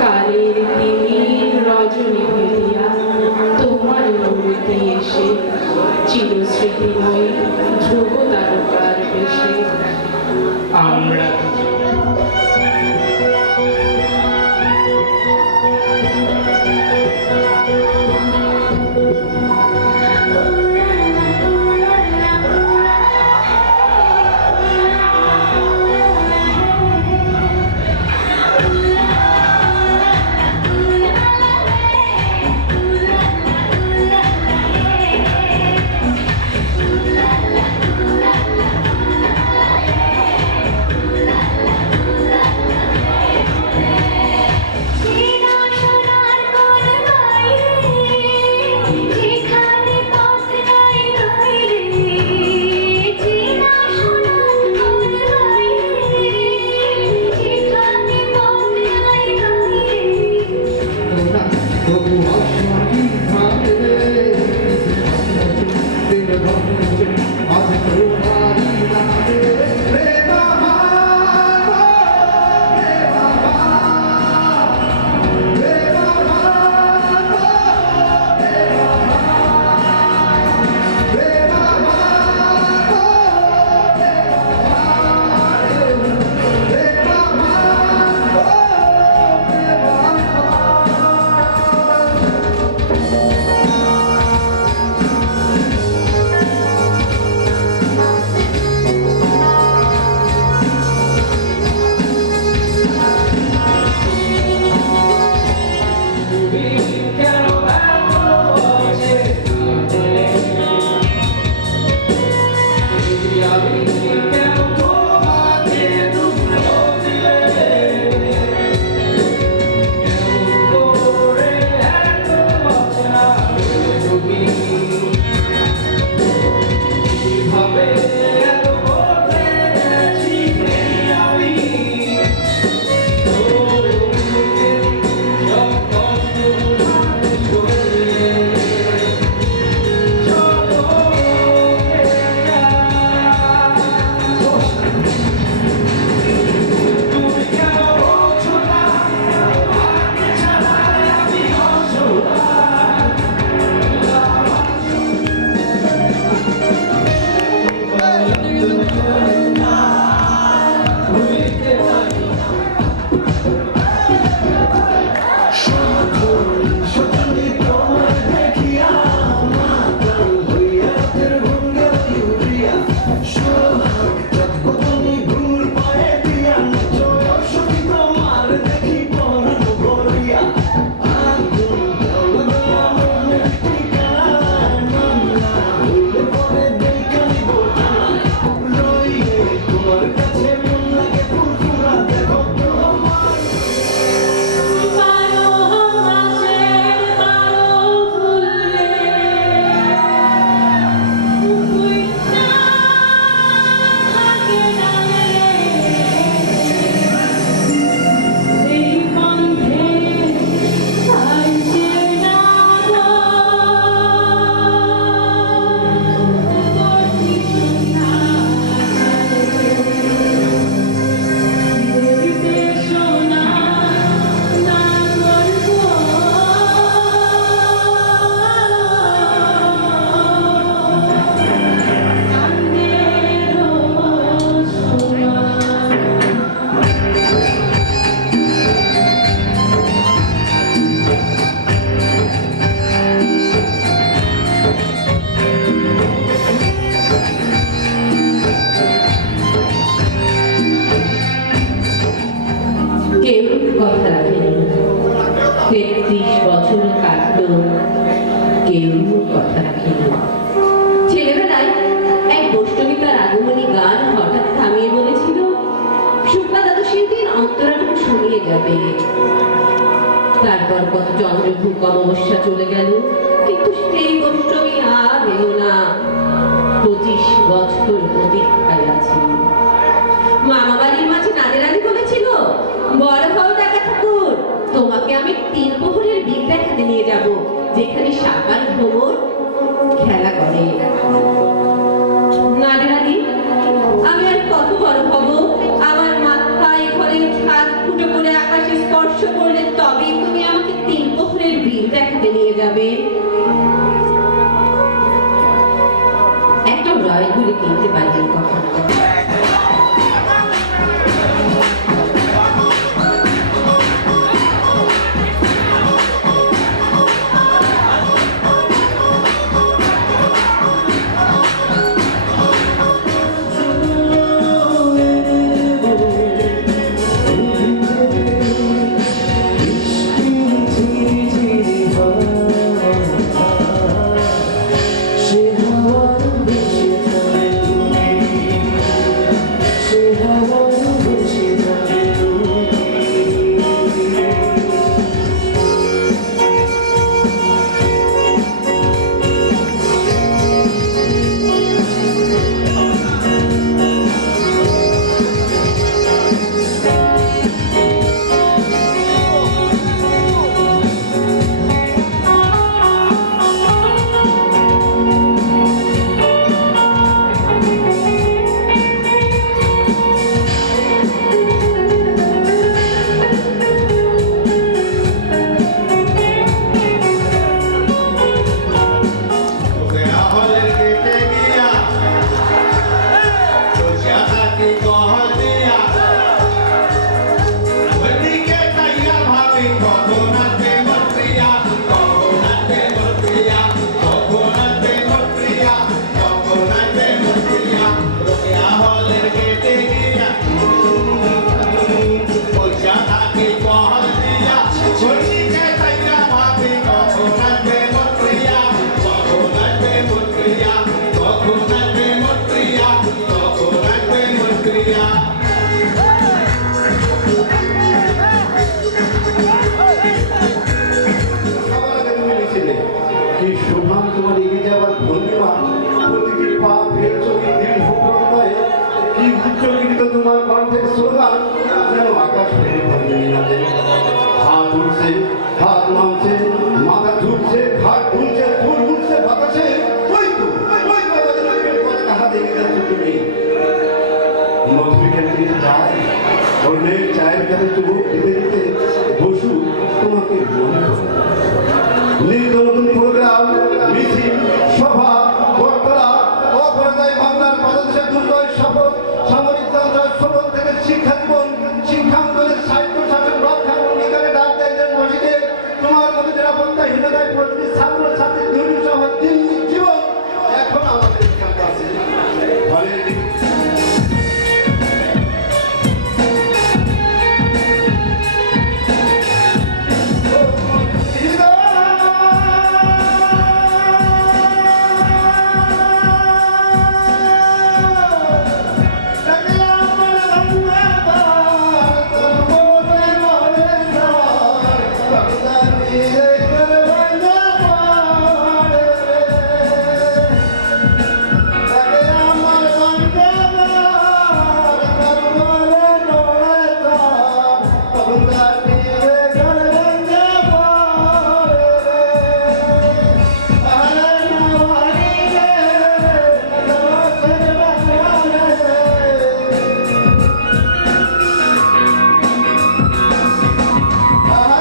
কালের তিমির রজনী ভেদিয়া তোমার মূর্তি এসে চিরস্মৃতিময়ী ধ্রুব তারকার বেশে আমরা কথা রাখেনি। ৩৩ বছর কাটল, কেউ কথা রাখেনি। ছেলেবেলায় এক গোষ্ঠী তার আগমনী গান হঠাৎ থামিয়ে বলেছিল, শুক্লা দ্বাদশীর দিন অন্তরাটুকু শুনিয়ে যাবে। তারপর কত চন্দ্রভূ অমাবস্যা চলে গেল, কিন্তু সেই গোষ্ঠী আর এলো না। ২৫ বছর প্রতীক্ষায় আছি। মামা বাড়ির মাঝে নাদের আলী বলেছিল, বড় হও টাকা ঠাকুর, তোমাকে আমি ৩ প্রহরের দিক দেখাতে নিয়ে যাব, যেখানে সাকার ভ্রমর খেলা করে। নাদের আলী, আমি আর কত বড় হব? আমার মাথায় ঘরের ছাদ ফুটে পড়ে আকাশে স্পর্শ দেখাতে নিয়ে যাবে। একটা রয়গুলি কিনতে পারবেন কখনো। কি সুনাম তোমার এগিয়ে যাওয়ার ভঙ্গিমা, প্রতিটি পা ফেলছো কি দৃঢ় প্রত্যয়ে, কি উচ্চকিত তোমার কণ্ঠের স্লোগান, যেন আকাশ ফেলে পড়বে মিনাতে। হাত উঠছে, হাত নামছে, মাথা ঝুঁকছে, ঘাট ঝুলছে, ফুল উঠছে বাতাসে। ওই তো পতাকা হাতে এগিয়ে যাচ্ছ তুমি। মজুরি কেন দিতে চায়, অন্যের চায়ের কাছে চুমুক দিতে